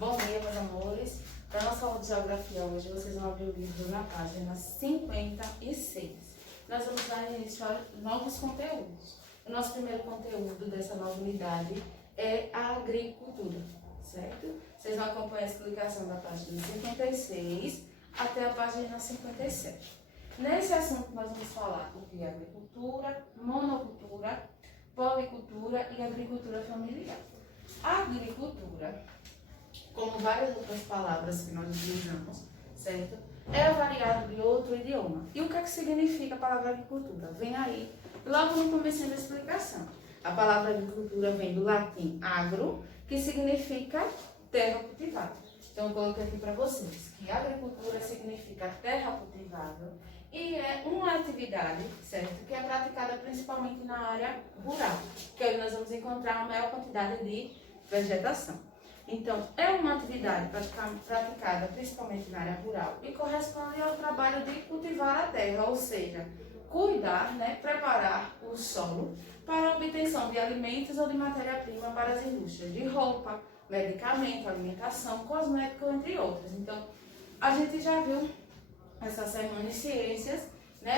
Bom dia, meus amores. Para nossa aula de geografia hoje, vocês vão abrir o livro na página 56. Nós vamos dar início a novos conteúdos. O nosso primeiro conteúdo dessa nova unidade é a agricultura, certo? Vocês vão acompanhar a explicação da página 56 até a página 57. Nesse assunto, nós vamos falar o que é agricultura, monocultura, policultura e agricultura familiar. A agricultura, como várias outras palavras que nós utilizamos, certo? É variado de outro idioma. E o que é que significa a palavra agricultura? Vem aí, logo no começo da explicação. A palavra agricultura vem do latim agro, que significa terra cultivada. Então, eu coloquei aqui para vocês que agricultura significa terra cultivada e é uma atividade, certo? Que é praticada principalmente na área rural, que é onde nós vamos encontrar a maior quantidade de vegetação. Então, é uma atividade praticada principalmente na área rural e corresponde ao trabalho de cultivar a terra, ou seja, cuidar, preparar o solo para a obtenção de alimentos ou de matéria-prima para as indústrias de roupa, medicamento, alimentação, cosmético, entre outras. Então, a gente já viu essa semana em ciências,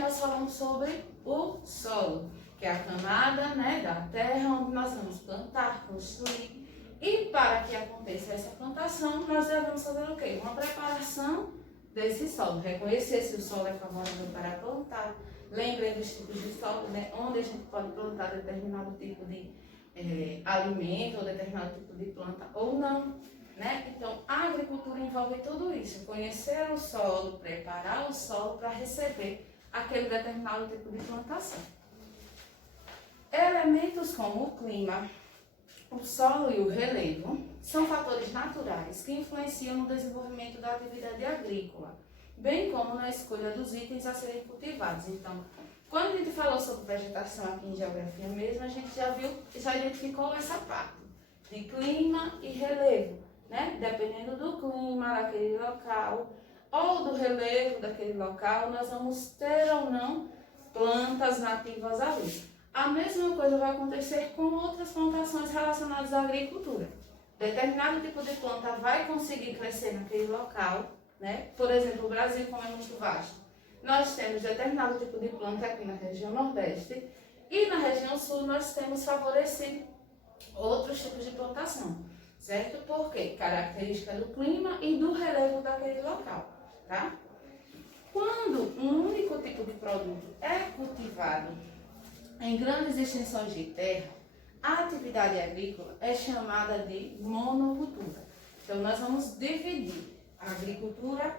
nós falamos sobre o solo, que é a camada, da terra onde nós vamos plantar, construir. E para que aconteça essa plantação, nós devemos fazer o quê? Uma preparação desse solo, reconhecer se o solo é favorável para plantar. Lembrem dos tipos de solo, onde a gente pode plantar determinado tipo de alimento ou determinado tipo de planta ou não. Então, a agricultura envolve tudo isso, conhecer o solo, preparar o solo para receber aquele determinado tipo de plantação. Elementos como o clima, o solo e o relevo são fatores naturais que influenciam no desenvolvimento da atividade agrícola, bem como na escolha dos itens a serem cultivados. Então, quando a gente falou sobre vegetação aqui em geografia mesmo, a gente já identificou essa parte de clima e relevo, Dependendo do clima daquele local ou do relevo daquele local, nós vamos ter ou não plantas nativas ali. A mesma coisa vai acontecer com outras plantações relacionadas à agricultura. Determinado tipo de planta vai conseguir crescer naquele local, Por exemplo, o Brasil, como é muito vasto, nós temos determinado tipo de planta aqui na região Nordeste e na região Sul nós temos favorecido outros tipos de plantação, certo? Por quê? Característica do clima e do relevo daquele local, tá? Quando um único tipo de produto é cultivado em grandes extensões de terra, a atividade agrícola é chamada de monocultura. Então, nós vamos dividir a agricultura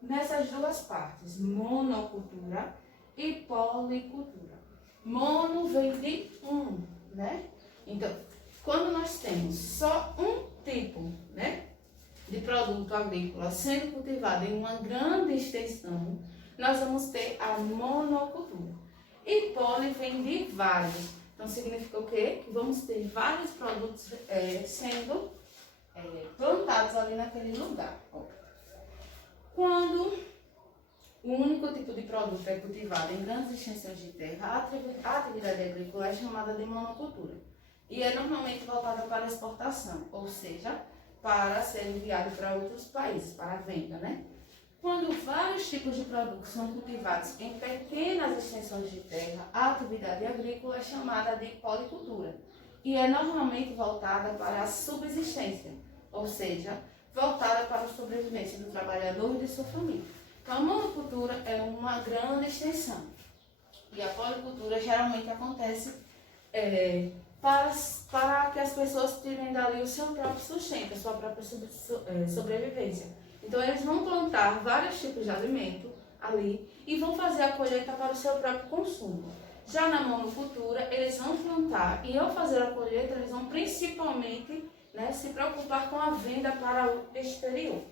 nessas duas partes, monocultura e policultura. Mono vem de um, Então, quando nós temos só um tipo, de produto agrícola sendo cultivado em uma grande extensão, nós vamos ter a monocultura. E poli vem de vários. Então, significa o quê? Que vamos ter vários produtos sendo plantados ali naquele lugar. Quando o único tipo de produto é cultivado em grandes extensões de terra, a atividade agrícola é chamada de monocultura. E é normalmente voltada para a exportação, ou seja, para ser enviado para outros países, para a venda, Quando vários tipos de produtos são cultivados em pequenas extensões de terra, a atividade agrícola é chamada de policultura e é normalmente voltada para a subsistência, ou seja, voltada para a sobrevivência do trabalhador e de sua família. Então, a monocultura é uma grande extensão e a policultura geralmente acontece para que as pessoas tirem dali o seu próprio sustento, a sua própria sobrevivência. Então, eles vão plantar vários tipos de alimento ali e vão fazer a colheita para o seu próprio consumo. Já na monocultura, eles vão plantar e ao fazer a colheita, eles vão principalmente se preocupar com a venda para o exterior.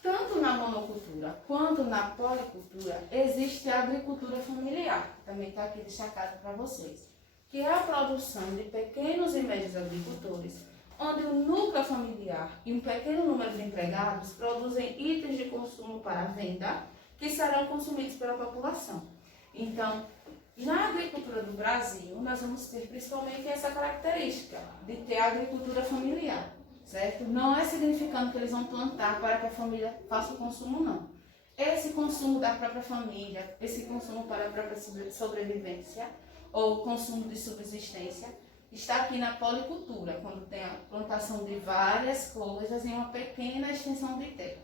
Tanto na monocultura quanto na policultura, existe a agricultura familiar, que também está aqui destacada para vocês, que é a produção de pequenos e médios agricultores, onde o núcleo familiar e um pequeno número de empregados produzem itens de consumo para venda que serão consumidos pela população. Então, Na agricultura do Brasil, nós vamos ter principalmente essa característica de ter a agricultura familiar, certo? Não é significando que eles vão plantar para que a família faça o consumo, não. Esse consumo da própria família, esse consumo para a própria sobrevivência ou consumo de subsistência, está aqui na policultura, quando tem a plantação de várias coisas em uma pequena extensão de terra.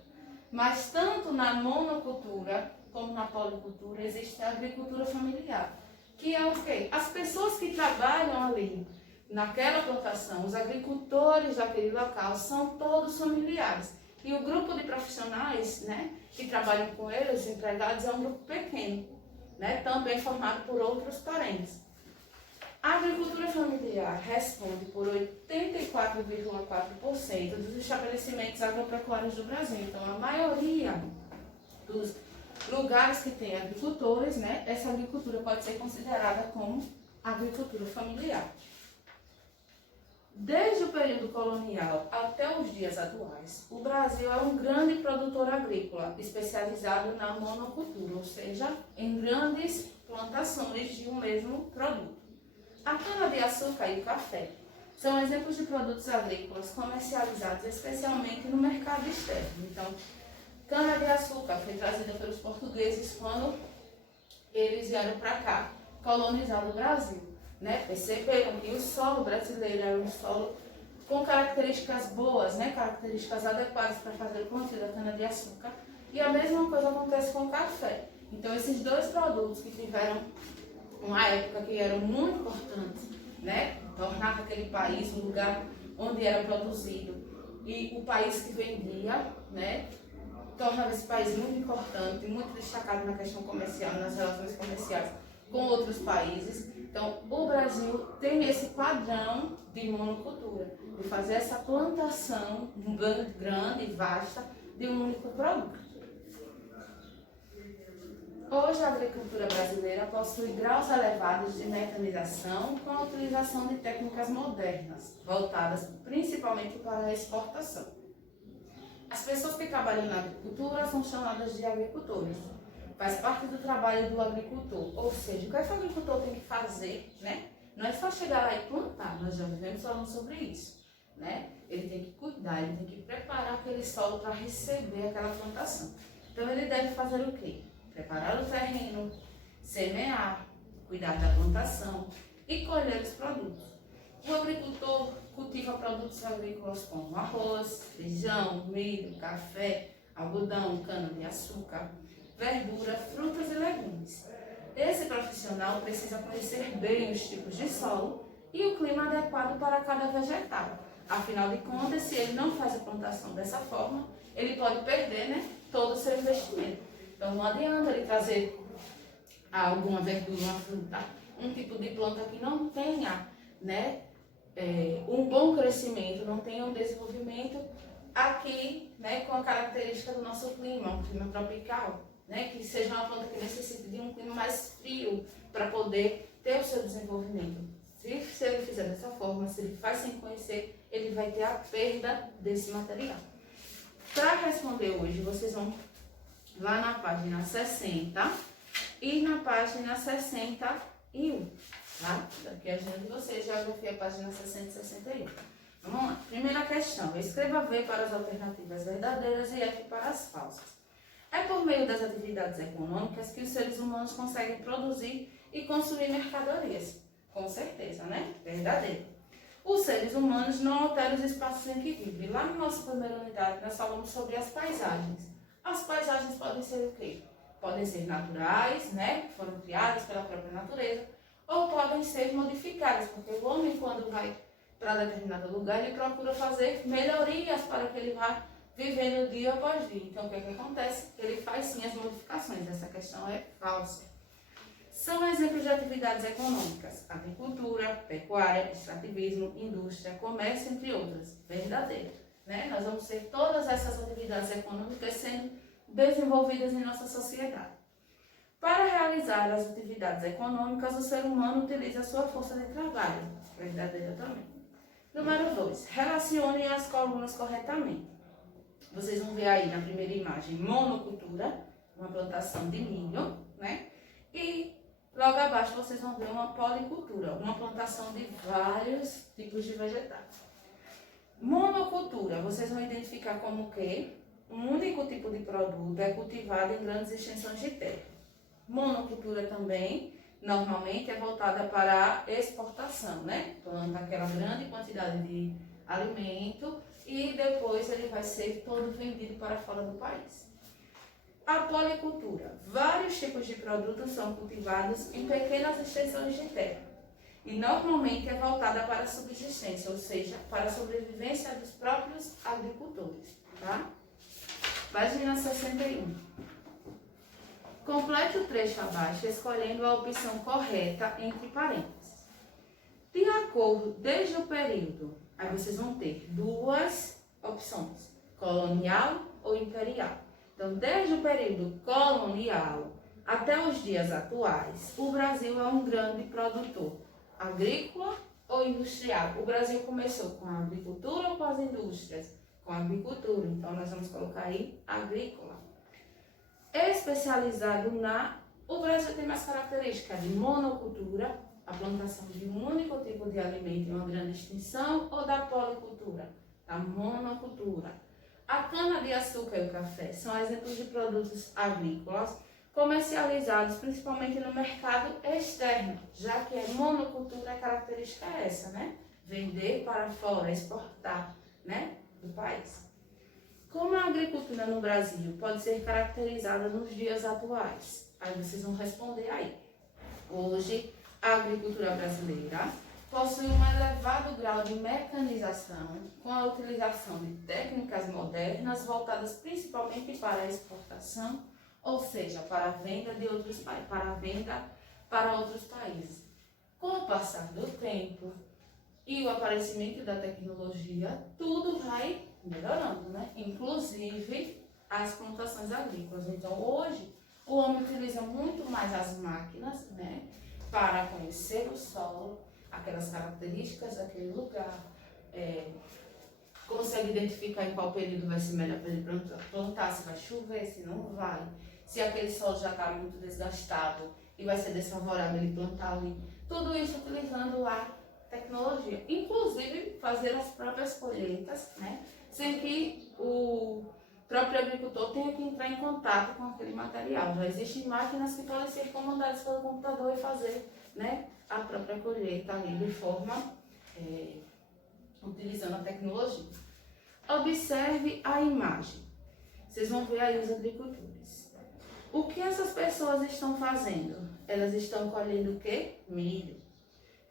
Mas tanto na monocultura como na policultura existe a agricultura familiar, que é o quê? As pessoas que trabalham ali naquela plantação, os agricultores daquele local, são todos familiares. E o grupo de profissionais, né, que trabalham com eles, empregados, é um grupo pequeno, né, também formado por outros parentes. A agricultura familiar responde por 84,4% dos estabelecimentos agropecuários do Brasil. Então, a maioria dos lugares que tem agricultores, né, essa agricultura pode ser considerada como agricultura familiar. Desde o período colonial até os dias atuais, o Brasil é um grande produtor agrícola, especializado na monocultura, ou seja, em grandes plantações de um mesmo produto. A cana-de-açúcar e o café são exemplos de produtos agrícolas comercializados especialmente no mercado externo. Então, cana-de-açúcar foi trazida pelos portugueses quando eles vieram para cá colonizar o Brasil, né? Perceberam que o solo brasileiro era um solo com características boas, né? Características adequadas para fazer o plantio da cana-de-açúcar. E a mesma coisa acontece com o café. Então, esses dois produtos que tiveram uma época que eram muito importantes, né? Tornava aquele país um lugar onde era produzido e o país que vendia, né? Tornava esse país muito importante, muito destacado na questão comercial, nas relações comerciais com outros países. Então, o Brasil tem esse padrão de monocultura, de fazer essa plantação grande e vasta de um único produto. Hoje, a agricultura brasileira possui graus elevados de mecanização com a utilização de técnicas modernas, voltadas principalmente para a exportação. As pessoas que trabalham na agricultura são chamadas de agricultores. Faz parte do trabalho do agricultor, ou seja, o que o agricultor tem que fazer, né? Não é só chegar lá e plantar, nós já vivemos falando sobre isso, né? Ele tem que cuidar, ele tem que preparar aquele solo para receber aquela plantação. Então, ele deve fazer o quê? Preparar o terreno, semear, cuidar da plantação e colher os produtos. O agricultor cultiva produtos agrícolas como arroz, feijão, milho, café, algodão, cana-de-açúcar, verdura, frutas e legumes. Esse profissional precisa conhecer bem os tipos de solo e o clima adequado para cada vegetal. Afinal de contas, se ele não faz a plantação dessa forma, ele pode perder, né, todo o seu investimento. Então, não adianta ele trazer alguma verdura, uma fruta, um tipo de planta que não tenha, né, um bom crescimento, não tenha um desenvolvimento aqui, né, com a característica do nosso clima, um clima tropical, né, que seja uma planta que necessite de um clima mais frio para poder ter o seu desenvolvimento. Se ele fizer dessa forma, se ele faz sem conhecer, ele vai ter a perda desse material. Para responder hoje, vocês vão lá na página 60 e na página 61, tá? Aqui a agenda de vocês, geografia, página 60 e 61. Vamos lá. Primeira questão. Escreva V para as alternativas verdadeiras e F para as falsas. É por meio das atividades econômicas que os seres humanos conseguem produzir e consumir mercadorias. Com certeza, né? Verdadeiro. Os seres humanos não alteram os espaços em que vivem. Lá na nossa primeira unidade, nós falamos sobre as paisagens. As paisagens podem ser o quê? Podem ser naturais, né? Que foram criadas pela própria natureza. Ou podem ser modificadas, porque o homem, quando vai para determinado lugar, ele procura fazer melhorias para que ele vá vivendo dia após dia. Então, o que é que acontece? Ele faz sim as modificações. Essa questão é falsa. São exemplos de atividades econômicas: agricultura, pecuária, extrativismo, indústria, comércio, entre outras. Verdadeiro, né? Nós vamos ter todas essas atividades econômicas sendo desenvolvidas em nossa sociedade. Para realizar as atividades econômicas, o ser humano utiliza a sua força de trabalho. Verdadeiro também. Número 2. Relacione as colunas corretamente. Vocês vão ver aí na primeira imagem monocultura, uma plantação de milho, né? E logo abaixo vocês vão ver uma policultura, uma plantação de vários tipos de vegetais. Monocultura, vocês vão identificar como que um único tipo de produto é cultivado em grandes extensões de terra. Monocultura também, normalmente, é voltada para a exportação, né? Planta aquela grande quantidade de alimento e depois ele vai ser todo vendido para fora do país. A policultura, vários tipos de produtos são cultivados em pequenas extensões de terra e normalmente é voltada para a subsistência, ou seja, para a sobrevivência dos próprios agricultores, tá? Página 61. Complete o trecho abaixo escolhendo a opção correta entre parênteses. De acordo desde o período, aí vocês vão ter duas opções, colonial ou imperial. Então, desde o período colonial até os dias atuais, o Brasil é um grande produtor agrícola ou industrial. O Brasil começou com a agricultura ou com as indústrias? Com a agricultura. Então, nós vamos colocar aí agrícola. Especializado o Brasil tem mais características de monocultura, a plantação de um único tipo de alimento em uma grande extensão, ou da policultura, da monocultura. A cana-de-açúcar e o café são exemplos de produtos agrícolas comercializados principalmente no mercado externo, já que a monocultura, a característica é essa, né? Vender para fora, exportar, né? Do país. Como a agricultura no Brasil pode ser caracterizada nos dias atuais? Aí vocês vão responder aí. Hoje, a agricultura brasileira possui um elevado grau de mecanização, com a utilização de técnicas modernas voltadas principalmente para a exportação, ou seja, para a venda de outros para outros países. Com o passar do tempo e o aparecimento da tecnologia, tudo vai melhorando, né? Inclusive as plantações agrícolas. Então, hoje, o homem utiliza muito mais as máquinas, né, para conhecer o solo, aquelas características daquele lugar, consegue identificar em qual período vai ser melhor para ele plantar, se vai chover, se não vai, se aquele solo já está muito desgastado e vai ser desfavorável ele plantar ali. Tudo isso utilizando a tecnologia, inclusive fazer as próprias colheitas, né, sem que o próprio agricultor tenha que entrar em contato com aquele material. Já existem máquinas que podem ser comandadas pelo computador e fazer, né, a própria colheita ali de forma utilizando a tecnologia. Observe a imagem. Vocês vão ver aí os agricultores. O que essas pessoas estão fazendo? Elas estão colhendo o quê? Milho.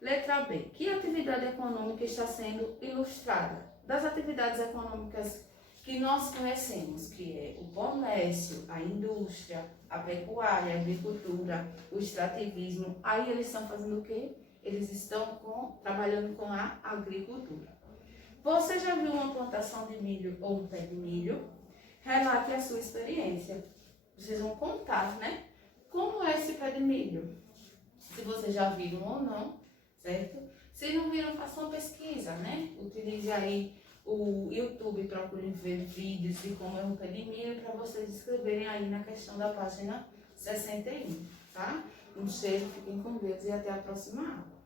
Letra B. Que atividade econômica está sendo ilustrada? Das atividades econômicas que nós conhecemos, que é o comércio, a indústria, a pecuária, a agricultura, o extrativismo, aí eles estão fazendo o quê? Eles estão trabalhando com a agricultura. Você já viu uma plantação de milho ou um pé de milho? Relate a sua experiência. Vocês vão contar, né? Como é esse pé de milho? Se vocês já viram ou não, certo? Se não viram, façam uma pesquisa, né? Utilize aí o YouTube, procurem ver vídeos de como é um pé de milho para vocês escreverem aí na questão da página 61, tá? Um cheiro, fiquem com Deus e até a próxima aula.